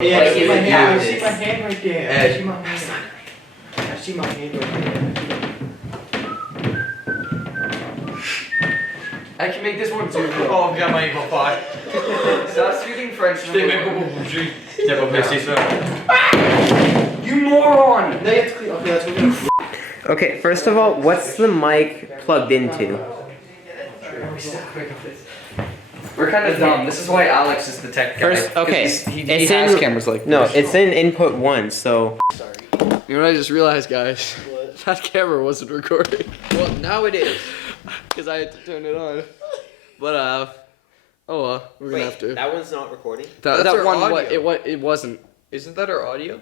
Yeah, I see my hand. Yeah. I see my hand right there. Yeah. I see my hand. I see my hand right there. I can make this one too. Oh, I've got my evil five. Stop speaking French. You moron! No, it's clear. Okay, let's move on. Okay, first of all, what's the mic plugged into? We're kind of dumb. This is why Alex is the tech guy. First, okay, He it's has in cameras like no, this. it's in input 1, so You know what I just realized, guys? What? That camera wasn't recording. Well, now it is. Because I had to turn it on. But, oh well, we're gonna have to. that one's not recording? That That's our one, audio. it wasn't. Isn't that our audio?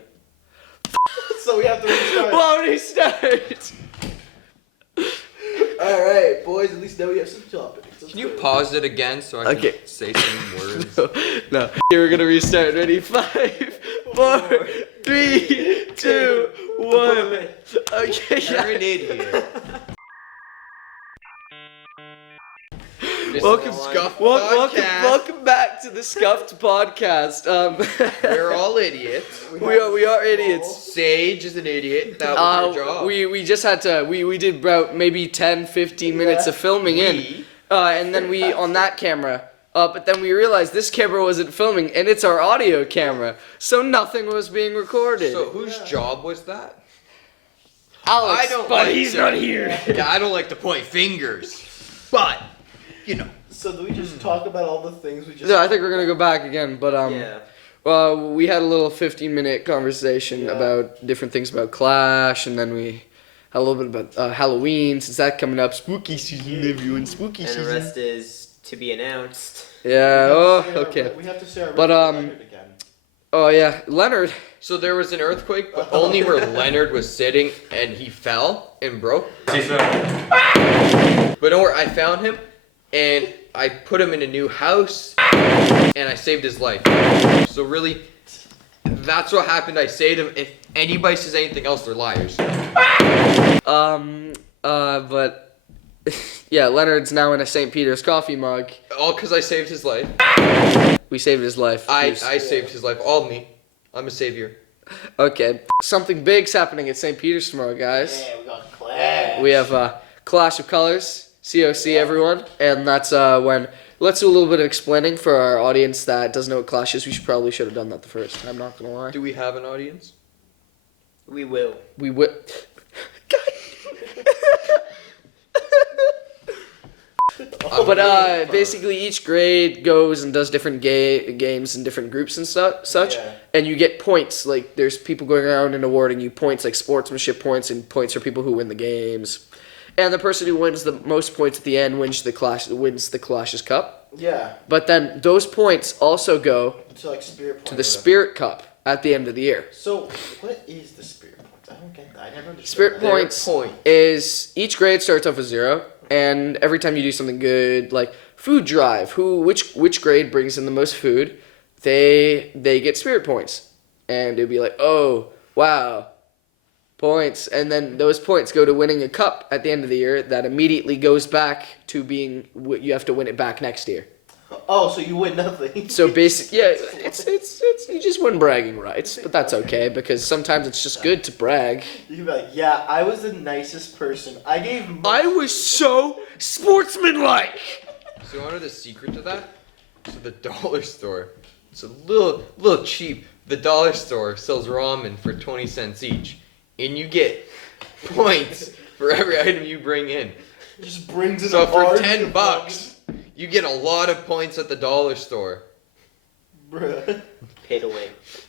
So we have to restart. Well, restart! Alright, boys, at least now we have some topics. Can you pause it again so I can say some words? No. Okay, we're gonna restart. Ready? 5, 4, 3, 2, 1. Okay, You're an idiot. Welcome, Scuffed welcome back to the Scuffed podcast. We're all idiots. we are idiots. Sage is an idiot. That was our job. We just had to we did about maybe 10-15 minutes of filming in. And then we on that camera. But then we realized this camera wasn't filming and it's our audio camera. So nothing was being recorded. So whose job was that? Alex, I don't but like he's to- not here. Yeah, I don't like to point fingers. But, you know. So do we just talk about all the things we just? No, I think we're gonna go back again, but we had a little 15-minute conversation about different things about Clash, and then we had a little bit about Halloween, since that's coming up. Spooky season, everyone. Spooky and season. the rest is to be announced. Yeah. Oh, okay. We have to say our But, record again. Oh yeah, Leonard. So there was an earthquake, but only where Leonard was sitting and he fell and broke. But don't worry, I found him and I put him in a new house and I saved his life. So really, that's what happened. I saved him. If anybody says anything else, they're liars. But yeah, Leonard's now in a St. Peter's coffee mug. All because I saved his life. We saved his life. I saved his life. All me. I'm a savior. Okay, something big's happening at St. Peter's tomorrow, guys. Yeah, we got Clash. We have Clash of Colors, COC, everyone, and that's when. Let's do a little bit of explaining for our audience that doesn't know what Clash is. We should have done that the first. I'm not gonna lie. Do we have an audience? We will. We will. But basically, each grade goes and does different games in different groups and such, Yeah. and you get points. Like there's people going around and awarding you points, like sportsmanship points, and points for people who win the games. And the person who wins the most points at the end wins the Clash's Cup. Yeah. But then those points also go To like Spirit Point. to the Spirit Cup at the end of the year. So what is the Spirit Point? I don't get that. I never understood. Spirit that. points is each grade starts off with 0, and every time you do something good, like food drive, which grade brings in the most food, they get Spirit points, and it'd be like, oh wow, points, and then those points go to winning a cup at the end of the year that immediately goes back to being you have to win it back next year. Oh, so you win nothing. So basically, yeah, it's you just win bragging rights, but that's okay because sometimes it's just good to brag. You can be like, yeah, I was the nicest person. I gave. I was so sportsmanlike. So you want to know the secret to that? So the dollar store, it's a little cheap. The dollar store sells ramen for 20 cents each, and you get points for every item you bring in. Just brings in So a for hard $10, you get a lot of points at the dollar store. Bruh. Pay to win.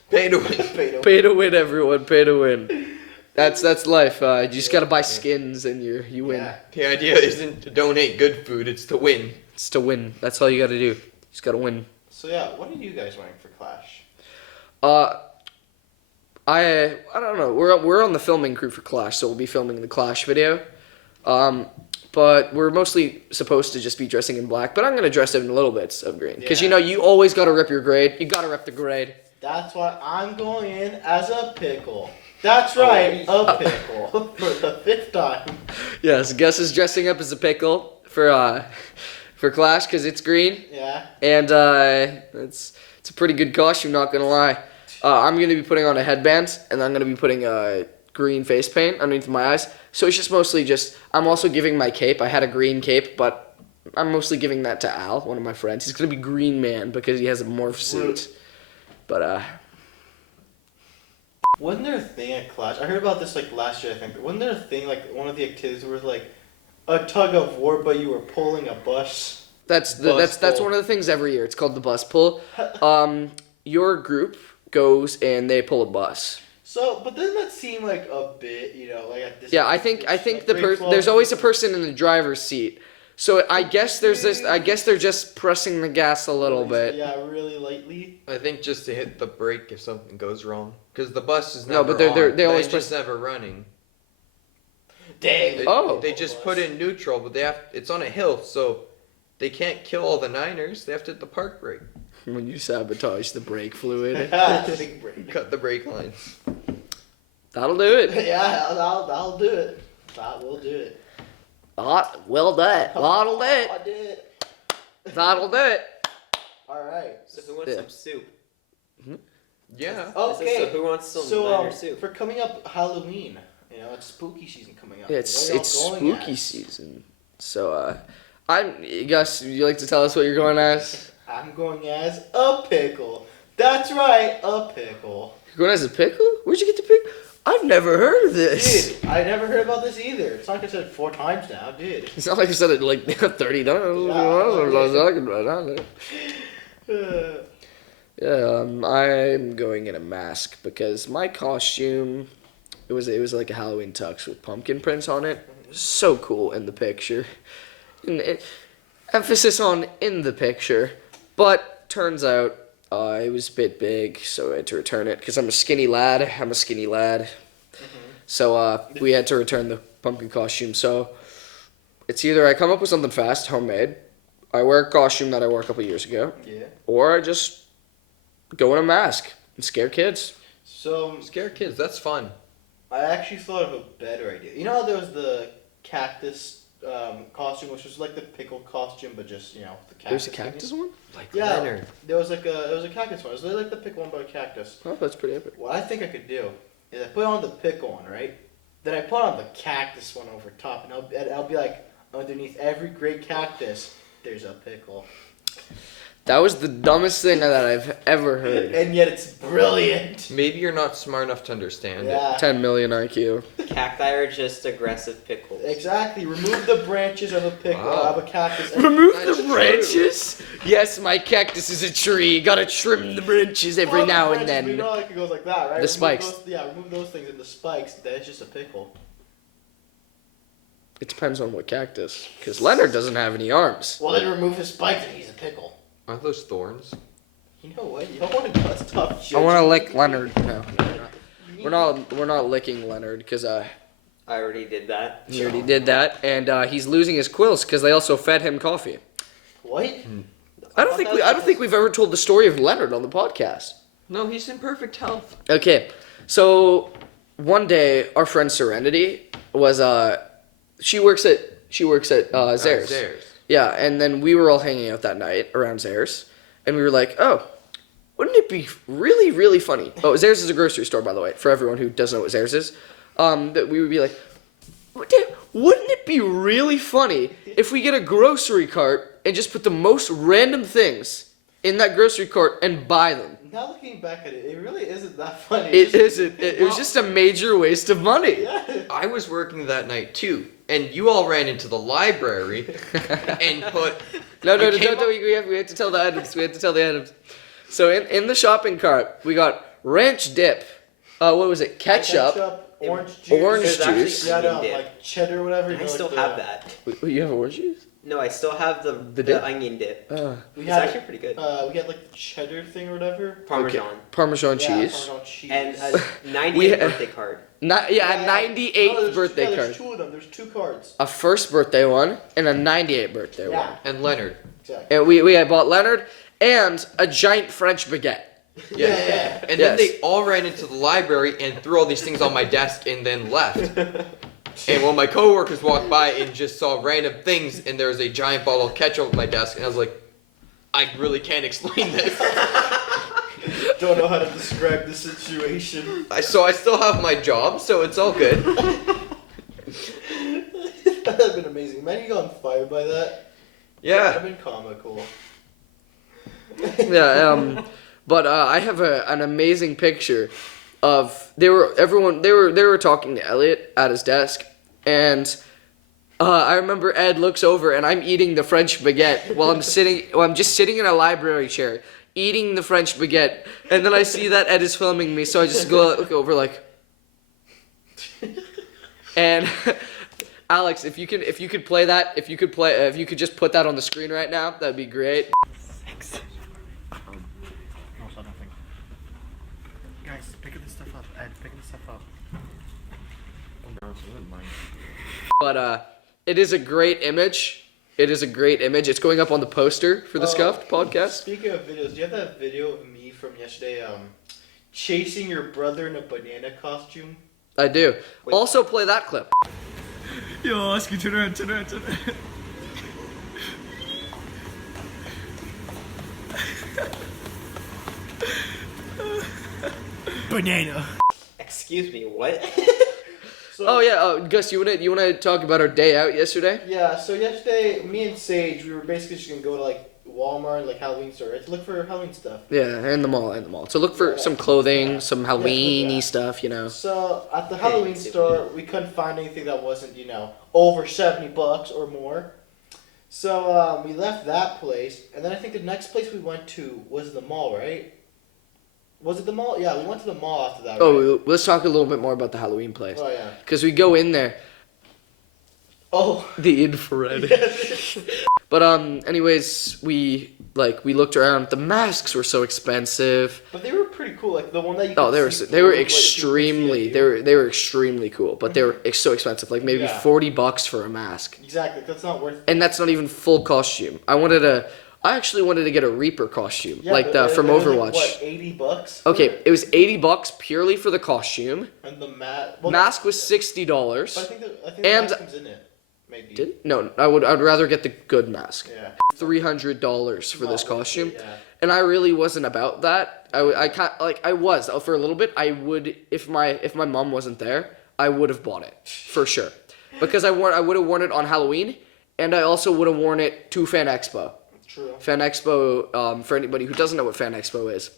Pay to win. Pay to win, everyone. Pay to win. That's life. You just gotta buy skins and you win. Yeah. The idea isn't to donate good food; it's to win. It's to win. That's all you gotta do. You just gotta win. So yeah, what are you guys wearing for Clash? I don't know. We're on the filming crew for Clash, so we'll be filming the Clash video. But we're mostly supposed to just be dressing in black. But I'm gonna dress in little bits of green because Yeah. you always gotta rep your grade. You gotta rep the grade. That's why I'm going in as a pickle. That's right, a pickle for the 5th time. Yes, Gus is dressing up as a pickle for Clash because it's green. Yeah. And it's a pretty good costume, not gonna lie. I'm going to be putting on a headband, and I'm going to be putting green face paint underneath my eyes. So it's just mostly I'm also giving my cape. I had a green cape, but I'm mostly giving that to Al, one of my friends. He's going to be Green Man because he has a morph suit. But, Wasn't there a thing at Clash? I heard about this like last year, I think. Wasn't there a thing like one of the activities was like a tug of war, but you were pulling a bus? That's Bus one of the things every year. It's called the bus pull. Your group goes and they pull a bus. So, but doesn't that seem like a bit, like at this? Yeah, I think there's always a person in the driver's seat. So I guess they're just pressing the gas a little bit. Yeah, really lightly. I think just to hit the brake if something goes wrong, because the bus is No, never but they're- on. they always The engine's never running. Dang. They just put in neutral, but it's on a hill, so they can't kill all the Niners. They have to hit the park brake. When you sabotage the brake fluid, Big break. Cut the brake lines. that'll do it. Yeah, that'll do it. That will do it. Well done. That'll do it. I did. That'll do it. All right. So who wants Yeah. some soup? Yeah. Okay. So who wants some So Niner soup? for coming up Halloween, it's spooky season coming up. Yeah, it's What are y'all going spooky as? season. So Gus, you like to tell us what you're going as? I'm going as a pickle. That's right, a pickle. You're going as a pickle? Where'd you get the pickle? I've never heard of this. Dude, I never heard about this either. It's not like I said it 4 times now, dude. It's not like you said it like 30 times. Yeah, I'm going in a mask because my costume, it was like a Halloween tux with pumpkin prints on it. So cool in the picture. Emphasis on in the picture. But turns out it was a bit big, so I had to return it because I'm a skinny lad. So we had to return the pumpkin costume. So it's either I come up with something fast, homemade, I wear a costume that I wore a couple years ago, Yeah. or I just go in a mask and scare kids. So Scare kids. That's fun. I actually thought of a better idea. You know how there was the cactus costume, which was like the pickle costume, but just the cactus. There's a thingy? cactus one? Like Yeah. Leonard. There was a cactus one. It was like the pickle one, but a cactus. Oh, that's pretty epic. What I think I could do is I put on the pickle one, right? Then I put on the cactus one over top, and I'll be like, underneath every great cactus, there's a pickle. That was the dumbest thing that I've ever heard. And yet it's brilliant. Maybe you're not smart enough to understand it. Yeah. 10 million IQ. Cacti are just aggressive pickles. Exactly. Remove the branches of a pickle Wow. of a cactus. and- Remove That's the true. branches? Yes, my cactus is a tree. Gotta trim the branches every Well, the now and branches, then. You know, like it goes like that, right? The Remove spikes. remove those things and the spikes. Then it's just a pickle. It depends on what cactus. Because Leonard doesn't have any arms. Well, then remove his spikes and he's a pickle. Aren't those thorns? You know what? You don't want to stop I judging. want to lick Leonard. No, we're not licking Leonard because I already did that. he already did that, and he's losing his quills because they also fed him coffee. What? I don't think we've ever told the story of Leonard on the podcast. No, he's in perfect health. Okay, so one day our friend Serenity was she works at Zares. Theirs. Yeah, and then we were all hanging out that night around Zares, and we were like, oh, wouldn't it be really, really funny? Oh, Zares is a grocery store, by the way, for everyone who doesn't know what Zares is. That we would be like, wouldn't it be really funny if we get a grocery cart and just put the most random things in that grocery cart and buy them? Now looking back at it, it really isn't that funny. It isn't. It was just a major waste of money. Yeah. I was working that night too, and you all ran into the library and put. No, you came up- we have to tell the items. We have to tell the items. So in the shopping cart, we got ranch dip. What was it? Ketchup. Orange juice. Orange There's actually juice. Yeah, no, onion dip. like cheddar or whatever. I still have that. Wait, you have orange juice? No, I still have the dip? onion dip. We It's had actually pretty good. we had like the cheddar thing or whatever. Parmesan. Parmesan Yeah, cheese. Parmesan cheese. And a 98th We ha- birthday card. A No, 98th there's birthday two, card. There's 2 of them. There's 2 cards. A first birthday one and a 98th birthday one. Yeah, And Leonard. exactly. And we had bought Leonard and a giant French baguette. Yeah. And Yes. then they all ran into the library and threw all these things on my desk and then left. And when my coworkers walked by and just saw random things and there was a giant bottle of ketchup on my desk, and I was like, I really can't explain this. don't know how to describe the situation. So I still have my job, so it's all good. That'd have been amazing. Man, you got on fire by that. Yeah. That'd have been comical. Yeah. But I have an amazing picture of they were talking to Elliot at his desk, and I remember Ed looks over and I'm eating the French baguette while I'm just sitting in a library chair eating the French baguette, and then I see that Ed is filming me, so I just look over like, and Alex, if you could play that, if you could just put that on the screen right now, that'd be great. Guys, picking this stuff up. Ed, picking this stuff up. But it is a great image. It is a great image. It's going up on the poster for the Scuffed podcast. Speaking of videos, do you have that video of me from yesterday chasing your brother in a banana costume? I do. Also play that clip. Yo, Oscar, turn around. Banana. Excuse me, what? Oh yeah, Gus, you wanna talk about our day out yesterday? Yeah, so yesterday, me and Sage, we were basically just gonna go to like Walmart, like Halloween store, right, to look for Halloween stuff. Yeah, and the mall. So look for some clothing, some Halloween-y stuff, you know. So at the Halloween store, we couldn't find anything that wasn't, over $70 or more. So we left that place, and then I think the next place we went to was the mall, right? Was it the mall? Yeah, we went to the mall after that. Oh, right? let's talk a little bit more about the Halloween place. Oh yeah. Because we go in there. Oh. The infrared. But anyways, we looked around. The masks were so expensive. But they were pretty cool. Like the one that you. Oh, could see they were through, extremely like, they were extremely cool, but they were so expensive. Like maybe $40 for a mask. Exactly, that's not worth. And that's not even full costume. I actually wanted to get a Reaper costume, Yeah, like but from it was Overwatch. Like, what, $80? Okay, it was $80 purely for the costume. And the Mask was $60. But I think the And- mask comes in it. Maybe. Did it? No, I'd rather get the good mask. Yeah. $300 for this Not worth costume. it, yeah. And I really wasn't about that. I can't, like, I was for a little bit. I would, if my mom wasn't there, I would have bought it for sure, because I would have worn it on Halloween, and I also would have worn it to Fan Expo. True. Fan Expo, for anybody who doesn't know what Fan Expo is,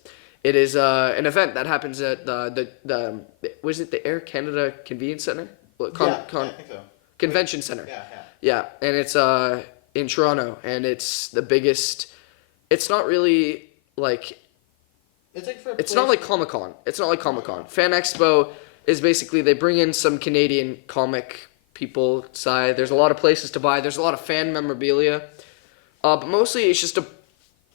it is an event that happens at the was it the Air Canada Convenience Center? I think so. Convention Center. Yeah. Yeah, and it's in Toronto, and it's the biggest. It's not really like. It's like for. It's not like Comic-Con. It's not like Comic-Con. Fan Expo is basically they bring in some Canadian comic people side. There's a lot of places to buy. There's a lot of fan memorabilia, but mostly it's just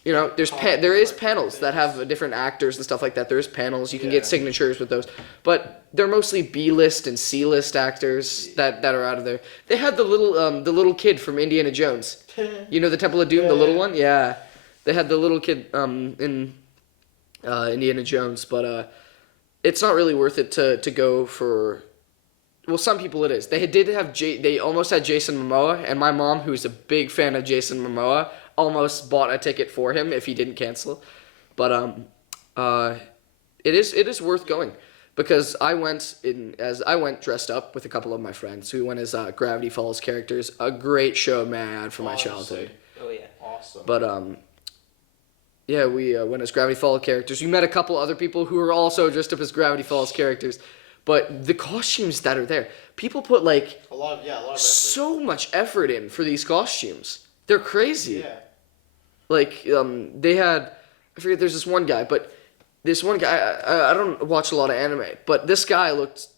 there is panels that have different actors and stuff like that. There is panels. You can get signatures with those, but they're mostly B-list and C-list actors that are out of there. They had the little kid from Indiana Jones. You know the Temple of Doom, the little one? Yeah. They had the little kid in Indiana Jones, but it's not really worth it to go for. Well, some people it is. They did have they almost had Jason Momoa, and my mom, who's a big fan of Jason Momoa, almost bought a ticket for him if he didn't cancel. But it is worth going, because I went dressed up with a couple of my friends who went as Gravity Falls characters. A great show, may I add, for my childhood. Oh yeah. Awesome. But yeah, we went as Gravity Falls characters. We met a couple other people who were also dressed up as Gravity Falls characters. But the costumes that are there, people put like a lot of effort. so much effort in for these costumes. They're crazy. Yeah. Like they had, I forget. There's this one guy, but this one guy, I don't watch a lot of anime, but this guy looked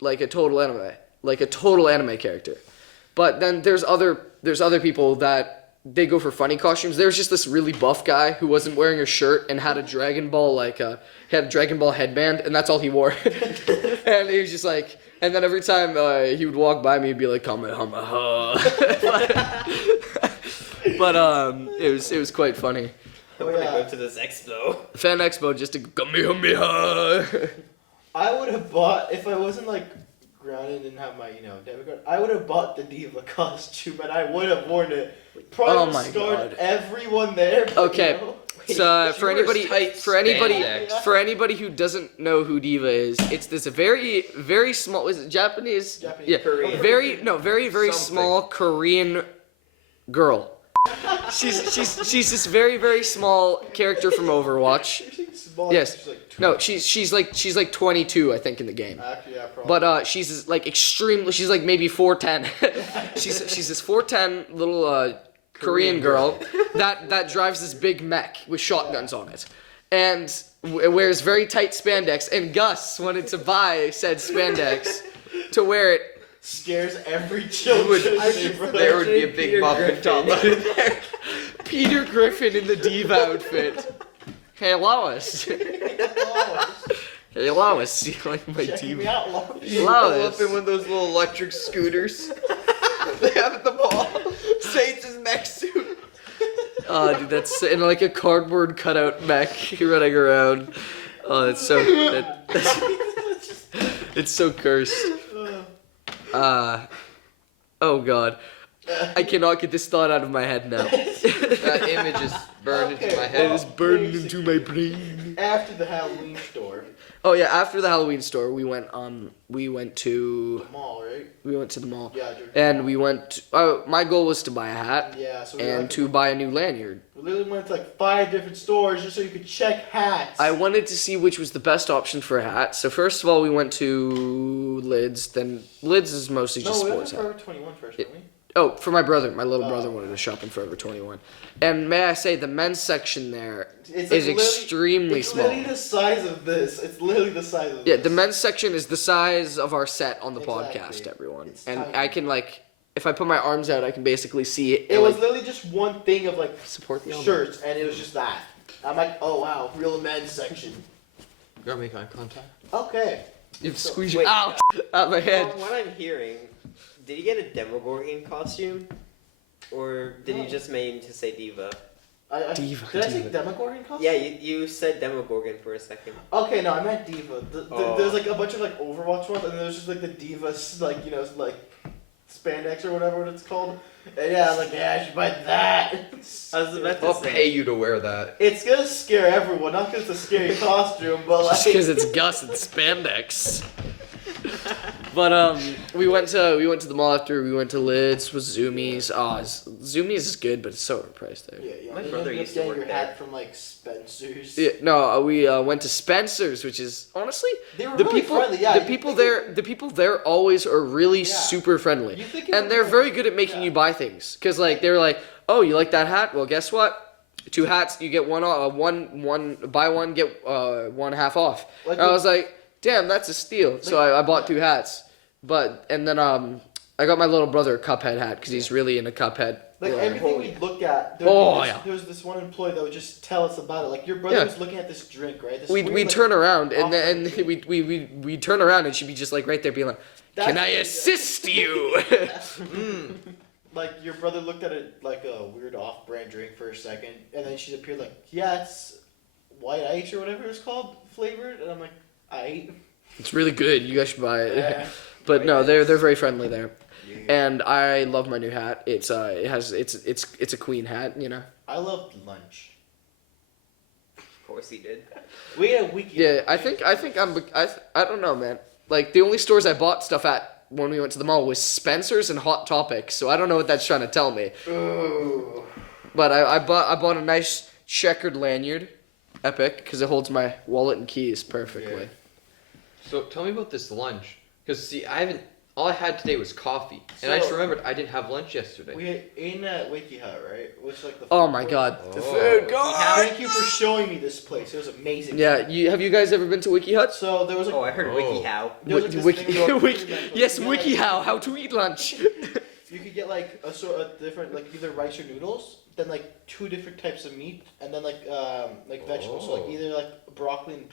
like a total anime character. But then there's other people that they go for funny costumes. There's just this really buff guy who wasn't wearing a shirt and had a Dragon Ball had a Dragon Ball headband, and that's all he wore. And he was just like, and then every time he would walk by me, he'd be like, Kamehameha. But it was quite funny. I'm gonna go to this expo. Fan Expo just to Kamehameha. I would have bought, if I wasn't like grounded and didn't have my debit card, I would have bought the Diva costume and I would have worn it. Probably Oh my scarred God. everyone there. But, Okay. So She wears tight spandex. for anybody who doesn't know who Diva is, it's this very small. Is it Japanese? Japanese. Yeah, Korean. very Something. small Korean girl. She's this very small character from Overwatch. She's small. Yes. She's like No, she's like 22, I think, in the game. Actually, yeah, probably. But she's like extremely. She's like maybe 4'10". she's this 4'10" little Korean girl that drives this big mech with shotguns on it, and wears very tight spandex. And Gus wanted to buy said spandex to wear it. Scares every children. There would be a big muffin top on it there. Peter Griffin in the Diva outfit. Hey Lois. Hey Lois, you like my Checking me Diva? out, Lois. Pull up in one of those little electric scooters they have at the mall. Say it's his mech suit. Oh, dude, that's in like a cardboard cutout mech running around. Oh, that's so. It's so cursed. Oh god. I cannot get this thought out of my head now. That image is burned into my head. It is burned into my brain. After the Halloween store, Oh yeah, after the Halloween store, we went to the mall, right? the mall. Yeah, dude. And we went. My goal was to buy a hat Yeah, so we and went to buy a new lanyard. we literally went to like 5 different stores just so you could check hats. I wanted to see which was the best option for a hat. So first of all, we went to Lids. Then Lids is mostly just we went sports to hat. Forever 21 first, didn't we? Oh, for my brother. My little brother wanted to shop in Forever 21. And may I say, the men's section there It's is like extremely it's small. literally the size of this. It's literally the size of Yeah, this. the men's section is the size of our set on the Exactly. podcast, everyone. It's And tiny. I can, like, if I put my arms out, I can basically see it. It was like, literally just one thing of like support me on shirts, and it was just that. I'm like, oh wow, real men's section. You gotta make eye contact. Okay. You So- squeeze wait. your out of my head. From what I'm hearing, did he get a Demogorgon costume? Or did No. he just mean to say Diva? Diva, Did I say Diva. Demogorgon costume? Yeah, you said Demogorgon for a second. Okay, no, I meant Diva. Oh. There's like a bunch of like Overwatch ones, and there's just like the Diva, like like spandex or whatever it's called. And yeah, I was like, yeah, I should buy that. I was about to I'll say. pay you to wear that. It's gonna scare everyone, not because it's a scary costume, but like. Just because it's Gus and spandex. But we went to the mall after. We went to Lids with Zoomies. Oh, Zoomies is good, but it's so overpriced there. Yeah, My you brother ended up used to getting work your there. hat from like Spencer's. Yeah, no, we went to Spencer's, which is honestly They were the really people. friendly, yeah, the you people think there, the people there always are really Yeah. super friendly, You think it and would they're be very like- good at making yeah. you buy things. Cause like they're like, oh, you like that hat? Well, guess what? 2 hats, you get one buy one get one half off. Like And I the- was like, damn, that's a steal. So I bought 2 hats, and then I got my little brother a Cuphead hat because he's really into Cuphead. Like Yeah. everything we looked at, Yeah. there was this one employee that would just tell us about it. Like your brother Yeah. was looking at this drink, right? This We weird, we like, turn around and then awkward we turn around and she'd be just like right there being like, That's "Can I what- assist you?" Like your brother looked at it like a weird off-brand drink for a second, and then she appeared like, yeah, it's white ice or whatever it's called, flavored, and I'm like, I. It's really good. You guys should buy it. Yeah. But no, Right. they're very friendly there, Yeah. and I love my new hat. It's it's a queen hat, you know. I loved lunch. Of course he did. We had a weekend. Yeah, I think I don't know, man. Like the only stores I bought stuff at when we went to the mall was Spencer's and Hot Topic. So I don't know what that's trying to tell me. Ooh. But I bought a nice checkered lanyard, epic, because it holds my wallet and keys perfectly. Yeah. So tell me about this lunch. Because see, all I had today was coffee. And I just So- remembered I didn't have lunch yesterday. We ate at Wiki Hut, right? Which like the. Oh food my court. god, the Oh. food, God! Thank you for showing me this place. It was amazing. Yeah, have you guys ever been to Wiki Hut? So there was like. Oh, I heard Oh. WikiHow. There was, like, this Wiki, thing where- yes, Yeah, WikiHow, how to eat lunch. You could get like a sort of different, like either rice or noodles, then like 2 different types of meat, and then like vegetables. So like Oh. either like broccoli and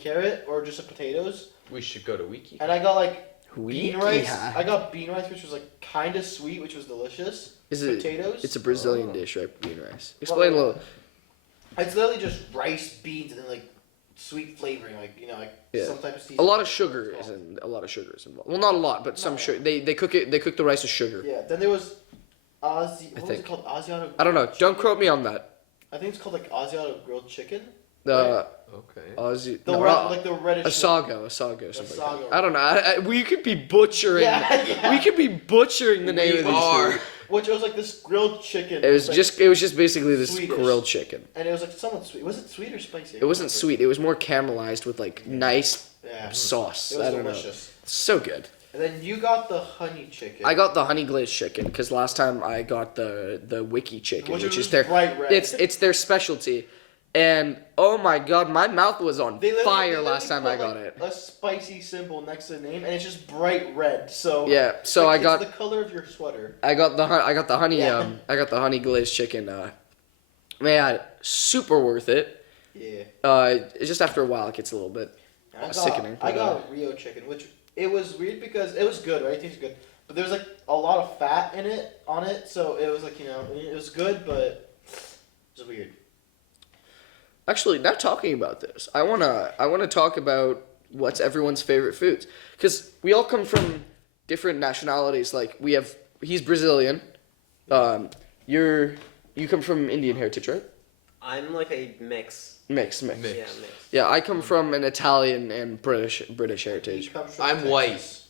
carrot, or just some potatoes. We should go to Wiki. And I got like bean rice. WikiHow. I got bean rice, which was like kind of sweet, which was delicious. Is it? Potatoes. It's a Brazilian Oh. dish, right? Bean rice. Explain a little. It's literally just rice, beans, and then like sweet flavoring, like like Yeah. some type of seasoning. A lot of sugar is involved. Well, not a lot, but some No. sugar. They cook it. They cook the rice with sugar. Yeah. Then there was What was think. it called? Asiatic. I don't know. Don't quote me on that. I think it's called like Asiatic grilled chicken. The Okay. Aussie. The No, red, not- like the reddish. Asago, something. Asago. I don't know. We could be butchering. Yeah. We could be butchering the name We of these are. food. Which it was like this grilled chicken. It was like, just basically this Swedish. grilled chicken. And it was like somewhat sweet. Was it sweet or spicy? It wasn't sweet. It was more caramelized with like nice Yeah. sauce. It was I don't know. delicious. So good. And then you got the honey chicken. I got the honey glazed chicken because last time I got the wiki chicken, Which which was is their bright red. it's their specialty, and oh my god, my mouth was on They literally- fire they last time I literally got put, it. A spicy symbol next to the name, and it's just bright red. So Yeah, so like, I got it's the color of your sweater. I got the honey Yeah. I got the honey glazed chicken. Man, super worth it. Yeah. It's just after a while it gets a little bit sickening. I but, got Rio chicken, which it was weird because it was good, right? It tasted good, but there was like a lot of fat in it on it, so it was like it was good, but it was weird. Actually, now talking about this, I wanna talk about what's everyone's favorite foods because we all come from different nationalities. Like he's Brazilian. You come from Indian heritage, right? I'm like a mix. Mix. Yeah, mix. Yeah, I come from an Italian and British He heritage. comes from I'm Texas. white.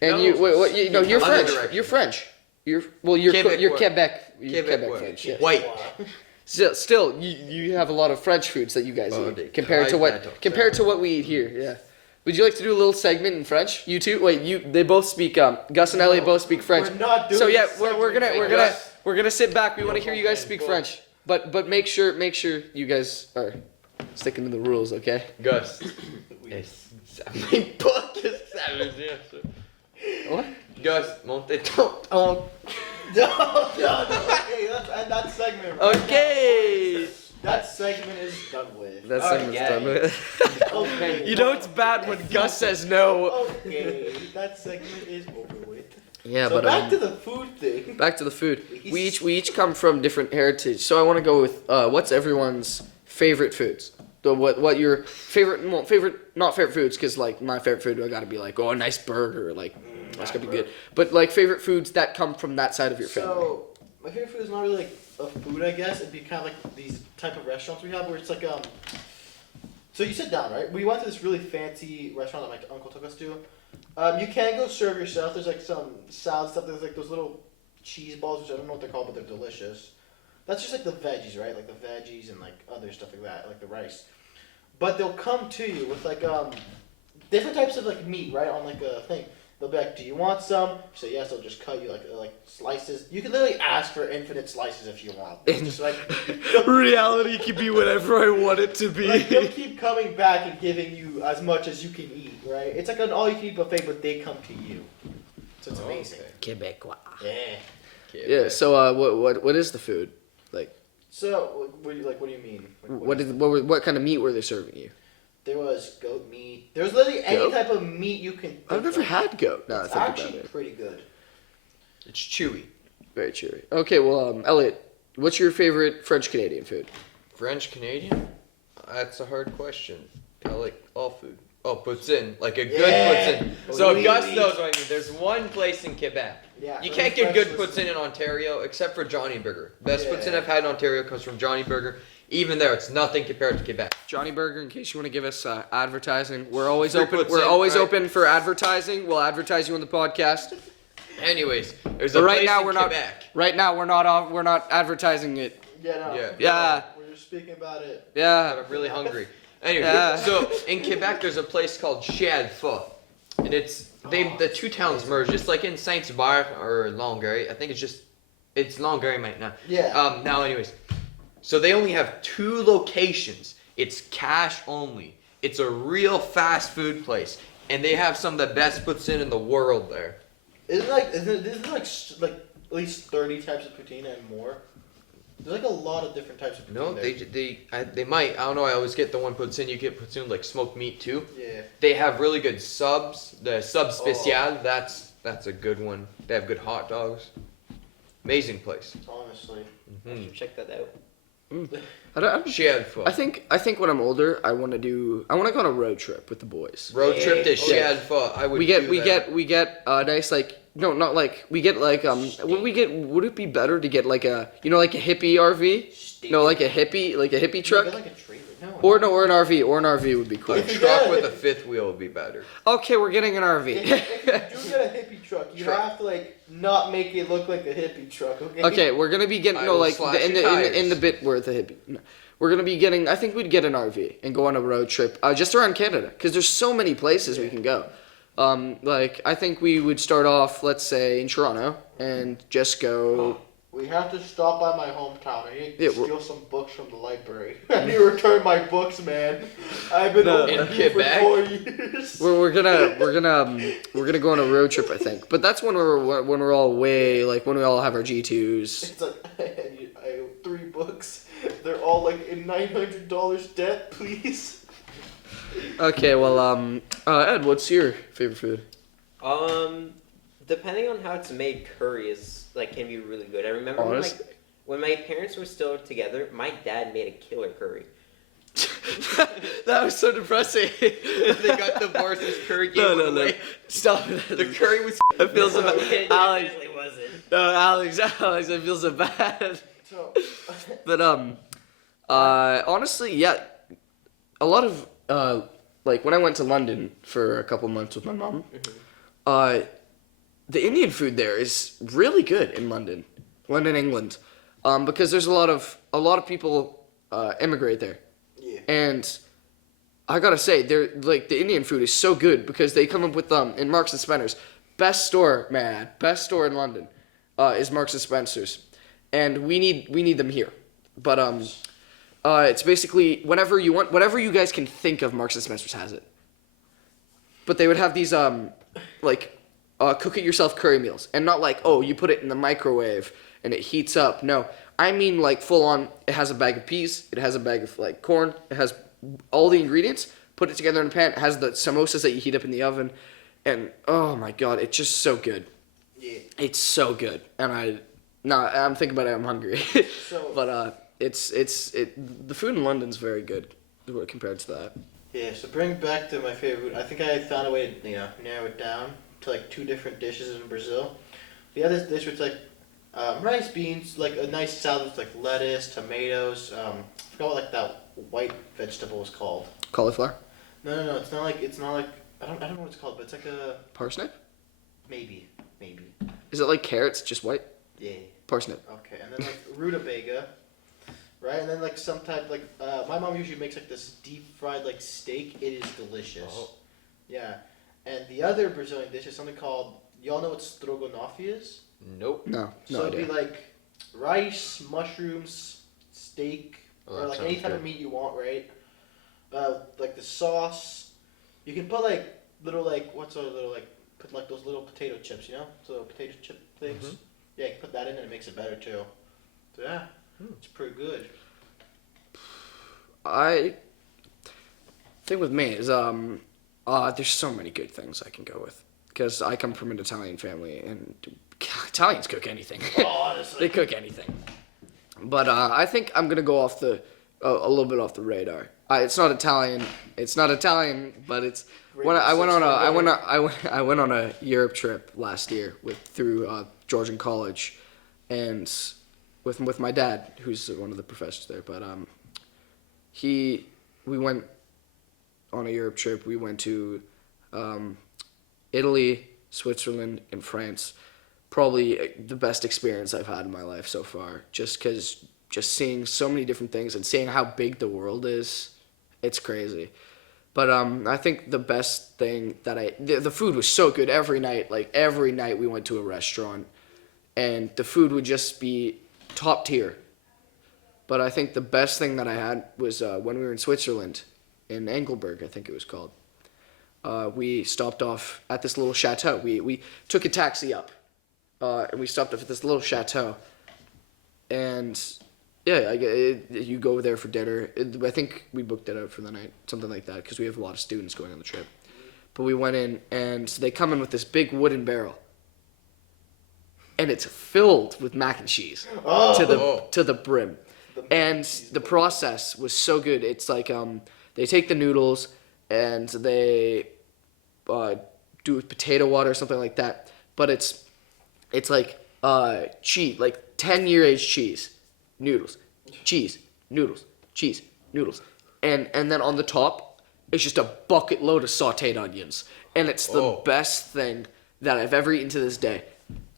And No, you, what, you, no, you're other French. direction. You're French. You're Quebecois. Quebec. You're Quebec Quebecois. French. Yeah. White. Wow. Still, you have a lot of French foods that you guys Oh, they eat compared to tried that. compared to what we eat here. Yeah. Would you like to do a little segment in French? You two? Wait, they both speak. Gus and Elliot both speak French. We're not doing So yeah, this we're gonna sit back. We want to hear you guys speak Cool. French. But make sure you guys are sticking to the rules, okay? Gus. Mi podcast What? Gus, monte ton. No. Okay, let's end that segment. Right Okay. That segment is done with. That segment's yeah. done with. Okay. You know it's bad when Gus says no. Okay, that segment is over with. Yeah, So but back to the food thing. back to the food. We each come from different heritage. So I want to go with what's everyone's favorite foods. So what your favorite not favorite foods because like my favorite food I gotta be like a nice burger like that's gonna be good. But like favorite foods that come from that side of your family. So my favorite food is not really like a food, I guess. It'd be kind of like these type of restaurants we have where it's like So you sit down, right? We went to this really fancy restaurant that my uncle took us to. You can go serve yourself. There's like some salad stuff. There's like those little cheese balls, which I don't know what they're called, but they're delicious. That's just like the veggies, right? Like the veggies and like other stuff like that, like the rice. But they'll come to you with like different types of like meat, right? On like a thing. They'll be like, "Do you want some?" You say yes. They'll just cut you like slices. You can literally ask for infinite slices if you want. It's just like Reality can be whatever I want it to be. like they'll keep coming back and giving you as much as you can eat, right? It's like an all-you-can-eat buffet, but they come to you. So it's amazing. Quebecois. Yeah. Yeah. So what is the food like? So what do you mean? What kind of meat were they serving you? There was goat meat. There was literally any Goat? type of meat you can. Think I've never of. had goat. Now I It's think about actually it. pretty good. It's chewy. Very chewy. Okay, well, Elliot, what's your favorite French Canadian food? French Canadian? That's a hard question. I like all food. Oh, poutine. Like a good Yeah. poutine. So Oui, Gus oui. knows what I mean. There's one place in Quebec. Yeah. You for can't the get good French poutine in Ontario except for Johnny Burger. Best Yeah. poutine I've had in Ontario comes from Johnny Burger. Even there, it's nothing compared to Quebec. Johnny Burger, in case you want to give us advertising, we're always Free open. poutine, We're always right. open for advertising. We'll advertise you on the podcast. Anyways, there's But a right place now in we're not. Quebec. Right now we're not advertising it. Yeah. No. Yeah. Yeah. We're just speaking about it. But Yeah. I'm really hungry. Anyway, Yeah. so in Quebec, there's a place called R.I.P and the two towns merge, just like in Saint-Hubert or Longueuil. I think it's Longueuil right now. Yeah. Now, anyways, so they only have 2 locations. It's cash only. It's a real fast food place, and they have some of the best poutine in the world there. Isn't like at least 30 types of poutine and more? There's like a lot of different types of poutine. No, there. they might. I don't know. I always get the one poutine. You get poutine like smoked meat too. Yeah. They have really good subs. The sub special, that's a good one. They have good hot dogs. Amazing place. Honestly. I should check that out. I don't. R.I.P. I think when I'm older, I want to go on a road trip with the boys. Road trip to Yeah. R.I.P. I would. We get do that. we get a nice like no, not like we get like would it be better to get like a like a hippie RV? No, like a hippie truck. Get like a trailer. No. Or an RV would be cool. A truck with a fifth wheel would be better. Okay, we're getting an RV. If you do get a hippie truck, you have to like not make it look like a hippie truck, okay? Okay, we're gonna be getting I will like slash in your tires. the bit where the hippie. No. We're gonna be getting. I think we'd get an RV and go on a road trip just around Canada because there's so many places we can go. Like I think we would start off, let's say, in Toronto and just go. We have to stop by my hometown. I need to Yeah, steal some books from the library. I need to return my books, man. I've been No. over In here for Quebec? 4 years. We're gonna go on a road trip, I think. But that's when we're all way like when we all have our G2s. It's like I owe 3 books. They're all like in $900 debt, please. Okay, well, Ed, what's your favorite food? Depending on how it's made, curry is can be really good. I remember when my parents were still together, my dad made a killer curry. That was so depressing. They got divorced. His curry game No, went no, no. away. Stop. The curry was. I feel so bad. It Alex, definitely wasn't. no, Alex, I feel so bad. So, But honestly, yeah, a lot of like when I went to London for a couple months with my mom, the Indian food there is really good in London, England, because there's a lot of people immigrate there, yeah. and I gotta say, they're like the Indian food is so good because they come up with in Marks and Spencer's best store in London is Marks and Spencer's, and we need them here, but it's basically whatever you guys can think of, Marks and Spencer's has it, but they would have these cook it yourself curry meals, and not like, oh, you put it in the microwave and it heats up. No, I mean like full on. It has a bag of peas, it has a bag of like corn, it has all the ingredients. Put it together in a pan. It has the samosas that you heat up in the oven, and oh my god, it's just so good. Yeah. It's so good, and I'm thinking about it. I'm hungry, So- but the food in London's very good compared to that. Yeah, so bring back to my favorite food. I think I found a way to narrow it down to like 2 different dishes in Brazil. We had this dish with like rice, beans, like a nice salad with like lettuce, tomatoes. I forgot what like that white vegetable was called. Cauliflower, No, it's not like I don't know what it's called, but it's like a parsnip. maybe. Is it like carrots, just white? Yeah. Parsnip. Okay, and then like rutabaga, right? And then like some type like my mom usually makes like this deep fried like steak. It is delicious. Oh. Yeah, and the other Brazilian dish is something called. Y'all know what stroganoff is? Nope. No So idea. it'd be like rice, mushrooms, steak, Oh, or that like any sounds type of good. meat you want, right? Like the sauce. You can put like little like what's a little like put like those little potato chips, you know, so potato chip things. Mhm. Yeah, you can put that in and it makes it better too. So yeah, it's pretty good. I thing with me is there's so many good things I can go with because I come from an Italian family and Italians cook anything. Honestly. They cook anything. But I think I'm gonna go off a little bit off the radar. It's not Italian. But it's when I went on a Europe trip last year through Georgian College, and with my dad, who's one of the professors there. But we went on a Europe trip. We went to Italy, Switzerland, and France. Probably the best experience I've had in my life so far. Just seeing so many different things and seeing how big the world is, it's crazy. But I think the best thing the food was so good every night. Like every night we went to a restaurant, and the food would just be top tier. But I think the best thing that I had was when we were in Switzerland, in Engelberg, I think it was called. We stopped off at this little chateau. We took a taxi up, and we stopped off at this little chateau. And yeah, you go there for dinner. I think we booked it out for the night, something like that, because we have a lot of students going on the trip. But we went in, and they come in with this big wooden barrel, and it's filled with mac and cheese to the brim. And the process was so good. It's like they take the noodles and they do potato water or something like that. but it's like cheese, like 10-year aged cheese, noodles, cheese, noodles, cheese, noodles, and then on the top it's just a bucket load of sautéed onions, and it's the best thing that I've ever eaten to this day.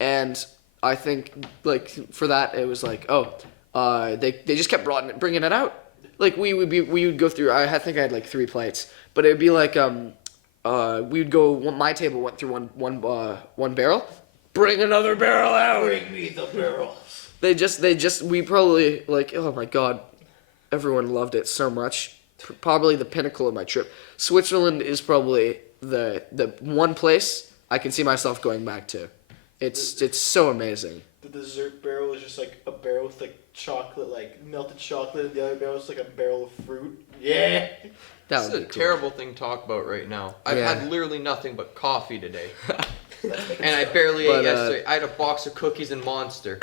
And I think like for that it was like they just kept bringing it out. Like we would go through. I think I had like 3 plates, but it would be like we would go. My table went through one barrel. Bring another barrel out. Bring me the barrels. We probably like, oh my god, everyone loved it so much. Probably the pinnacle of my trip. Switzerland is probably the one place I can see myself going back to. It's so amazing. The dessert barrel is just like a barrel with like chocolate, like melted chocolate, and the other barrel is like a barrel of fruit. Yeah. This is a terrible thing to talk about right now. I've had literally nothing but coffee today. And I barely ate yesterday. I had a box of cookies and Monster.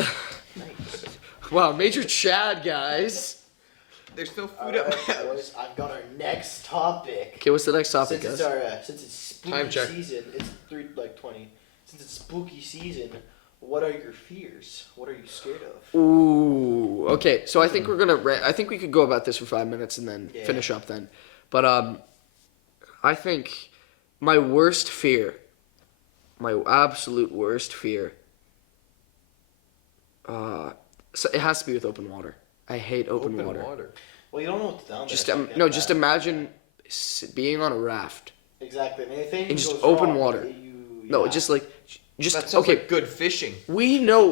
Nice. Wow, Major Chad, guys. There's no food at my house. Boys, I've got our next topic. Okay, what's the next topic, Since guys? since it's spooky Time check. season, it's 3:20. Since it's spooky season, what are your fears? What are you scared of? Ooh, okay. So I think we're gonna. I think we could go about this for 5 minutes and then finish up then. But I think my worst fear, my absolute worst fear. So it has to be with open water. I hate open water. Well, you don't know what's down there. Just so I get no, that. just imagine being on a raft. Exactly. And anything In just goes open wrong, water. No, just like That sounds okay. like good fishing. We know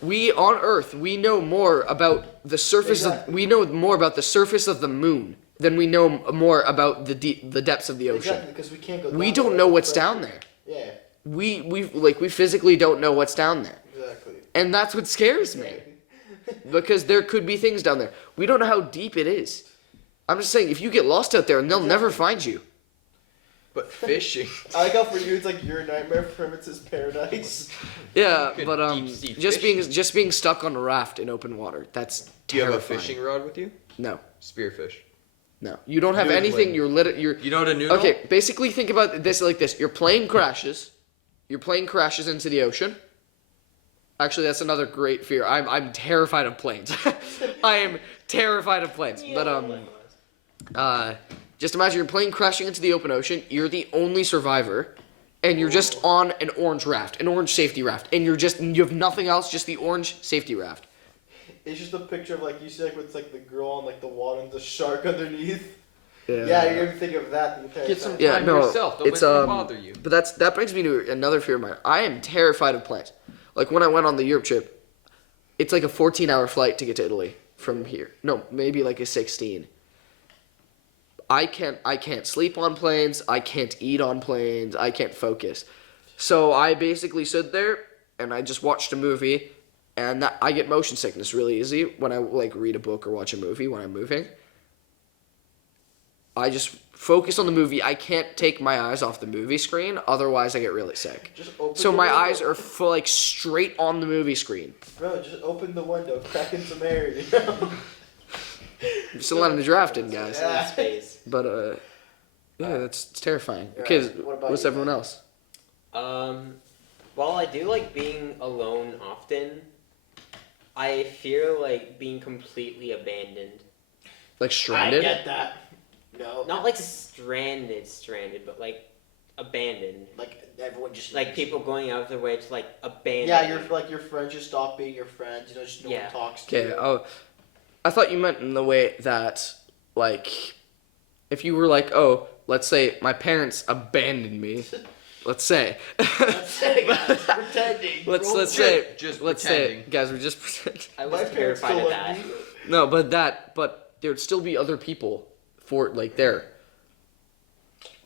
we on Earth we know more about the surface Exactly. we know more about the surface of the moon than we know more about the depths of the ocean. Exactly, because we can't go. We down don't there know with what's pressure. down there. Yeah. We physically don't know what's down there. Exactly. And that's what scares me. Because there could be things down there. We don't know how deep it is. I'm just saying, if you get lost out there, and they'll never find you. But fishing. I like how for you it's like your nightmare, for him it's his paradise. Yeah, Good but deep-sea just being stuck on a raft in open water, that's Do you have a terrifying. fishing rod with you? No, Spearfish. no. You don't have Noodling. anything. You're You know what a noodle? okay. Basically, think about this like this: your plane crashes. Your plane crashes into the ocean. Actually, that's another great fear. I'm terrified of planes. I am terrified of planes. But just imagine your plane crashing into the open ocean. You're the only survivor, and you're just on an orange raft, an orange safety raft, and you have nothing else, just the orange safety raft. It's just a picture of like you see like with like the girl on like the water and the shark underneath. Yeah. Yeah, you're gonna think of that the entire Get time. some Yeah, time no, for yourself. Don't it's let them bother you. But that brings me to another fear of mine. I am terrified of planes. Like when I went on the Europe trip, it's like a 14-hour flight to get to Italy from here. No, maybe like a 16. I can't sleep on planes. I can't eat on planes. I can't focus. So I basically stood there and I just watched a movie, and I get motion sickness really easy when I like read a book or watch a movie when I'm moving. I just focus on the movie. I can't take my eyes off the movie screen, otherwise I get really sick. Just open So the my window. eyes are like straight on the movie screen. Bro, just open the window, crack in some air, you know? I'm still letting the draft in, guys. Yeah. Space. But yeah, it's terrifying. Alright, Okay, what about what's you, everyone man? else? While I do like being alone often, I fear like being completely abandoned. Like I stranded? get that. No. Not like stranded, but like abandoned. Like everyone just Like people going out of their way to like abandon. Yeah, your friends just stop being your friends, you know, just no Yeah. one talks to Okay, you. oh, I thought you meant in the way that, like, if you were like, oh, let's say my parents abandoned me. Let's say. Let's say, guys, pretending. Let's say, Just let's say, pretending. guys, we're just pretending. I My was parents terrified still of like that. me. No, but there would still be other people for like there.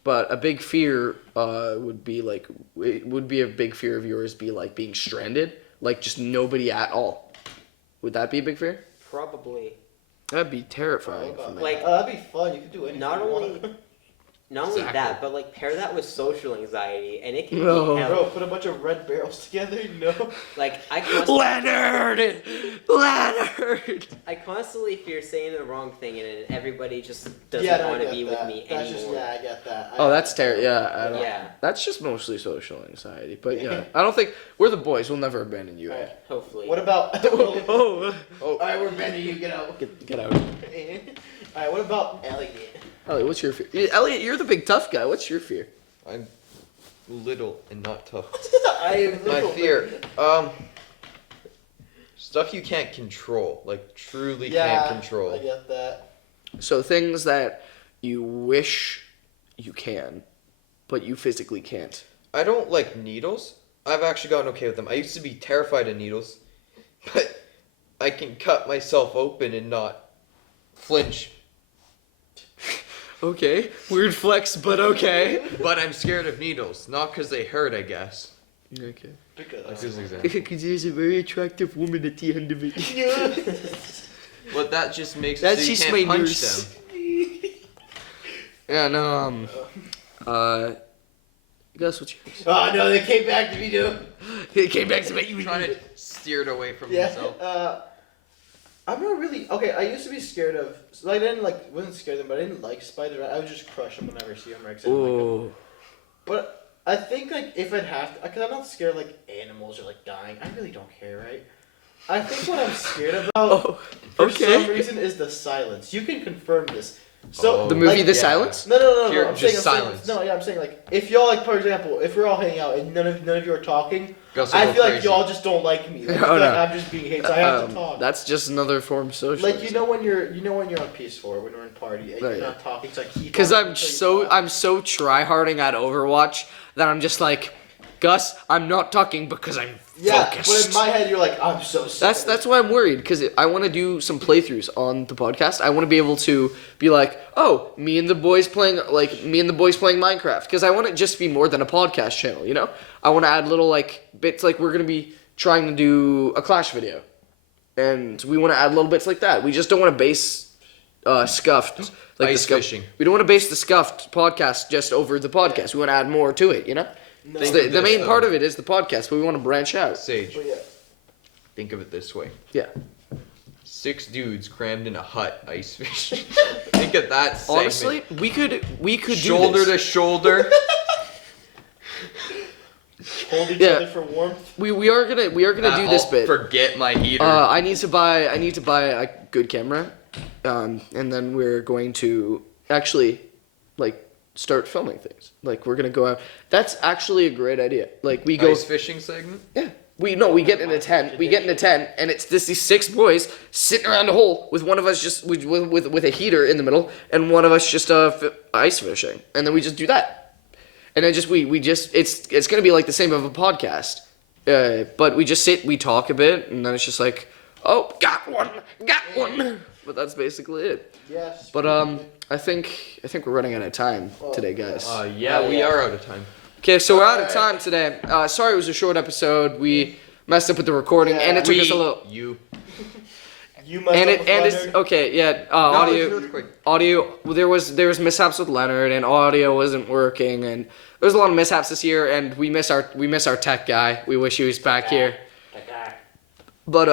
But a big fear would be like, it would be a big fear of yours be like being stranded, like just nobody at all. Would that be a big fear? Probably. That'd be terrifying for me. Like- that'd be fun. You could do anything. Not you only- want. Not only that, but like pair that with social anxiety, and it can No. be hell. Bro, put a bunch of red barrels together, and it can No. be hell. Like Leonard! I constantly fear saying the wrong thing, and then everybody just doesn't Yeah, no, I want to get be that. with me That's anymore. just, yeah, I get that. Oh, that's terrible. Yeah, I don't. Yeah, That's just mostly social anxiety. But yeah, I don't think we're the boys. We'll never abandon you. Alright. hopefully. What about? Oh, Alright, we're bending you. Get out. get out. Alright, what about Elliot? Elliot, what's your fear? Elliot, you're the big tough guy. What's your fear? I'm little and not tough. I am My little fear, bit. stuff you can't control, like truly Yeah, can't control. I get that. So things that you wish you can, but you physically can't. I don't like needles. I've actually gotten okay with them. I used to be terrified of needles, but I can cut myself open and not flinch. Okay, weird flex, but okay. But I'm scared of needles, not because they hurt, I guess. Okay. Like this example. Because there's a very attractive woman at the end of it. But that just makes That's it so you just can't my punch nurse. them. Yeah, no, Gus, what's yours? Oh no, they came back to me, dude. It came back to me. I'm trying to steer it away from Yeah. myself. I'm not really okay. I used to be scared of. Like, I didn't like. Wasn't scared of them, but I didn't like spiders. I would just crush them whenever I see them. Right? 'Cause I didn't like 'em. Oh, But I think like if I'd have to, because I'm not scared of, like animals or like dying. I really don't care, right? I think what I'm scared about oh, for some okay. reason is the silence. You can confirm this. So Oh. The movie like, The yeah. Silence. No. Pure- I'm just saying, silence. I'm saying like if y'all like, for example, if we're all hanging out and none of you are talking, Gus will I go feel like crazy. y'all just don't like me. Like, I Oh, feel like no. I'm just being hated. So I have to talk. That's just another form of social. Like when you're on PS4 when we're in party and Right, you're yeah. not talking, so I keep. Because on I'm until you so talk. try-harding at Overwatch that I'm just like, Gus, I'm not talking because I'm Yeah, focused. but in my head you're like, I'm so sick. That's why I'm worried, because I want to do some playthroughs on the podcast. I want to be able to be like, oh, me and the boys playing Minecraft, because I want it just to be more than a podcast channel, you know? I want to add little like bits, like we're gonna be trying to do a Clash video, and we want to add little bits like that. We just don't want to base Scuffed like the Ice Scuffed. fishing. We don't want to base the Scuffed podcast just over the podcast. We want to add more to it, you know? No, So Think the of main this, part of it is the podcast, but we want to branch out. Sage, but yeah. think of it this way. Yeah. 6 dudes crammed in a hut ice fishing. Think of that segment. Honestly, we could shoulder do this. to shoulder. Hold each Yeah. other for warmth. We are gonna do this I'll bit. Forget my heater. I need to buy a good camera, and then we're going to actually like start filming things. Like we're gonna go out. That's actually a great idea. Like we go. Ice fishing segment. Yeah. We get in a tent. We get in a tent, and it's these 6 boys sitting around a hole with one of us just with a heater in the middle, and one of us just ice fishing, and then we just do that, and then just we just it's gonna be like the same of a podcast, but we just sit, we talk a bit, and then it's just like, oh, got one, but that's basically it. Yes. But I think we're running out of time today, guys. Yeah, we are out of time. Okay, so we're out of time today. Sorry it was a short episode. We messed up with the recording, and it took us a little. You. You must And have it's Leonard. okay. Yeah, No, audio. it's quick. Audio. Well, there was mishaps with Leonard, and audio wasn't working, and there was a lot of mishaps this year, and we miss our tech guy. We wish he was back here. But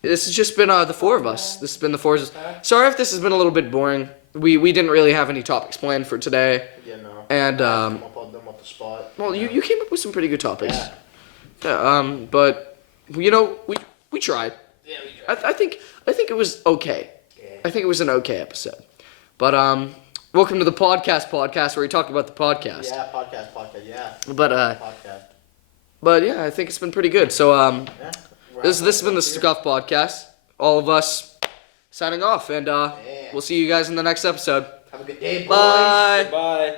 this has just been the 4 of us. This has been the 4 of us. Sorry if this has been a little bit boring. We didn't really have any topics planned for today. Yeah, no. And I have to come up on them off the spot. well, you came up with some pretty good topics. Yeah. Yeah. But you know, we tried. Yeah, we tried. I think it was okay. Yeah. I think it was an okay episode. But welcome to the podcast where we talk about the podcast. Yeah, podcast. Yeah, But podcast. but yeah, I think it's been pretty good. So Yeah. this has been the Scuffed podcast. All of us signing off, and we'll see you guys in the next episode. Have a good day, boys. Bye. Bye.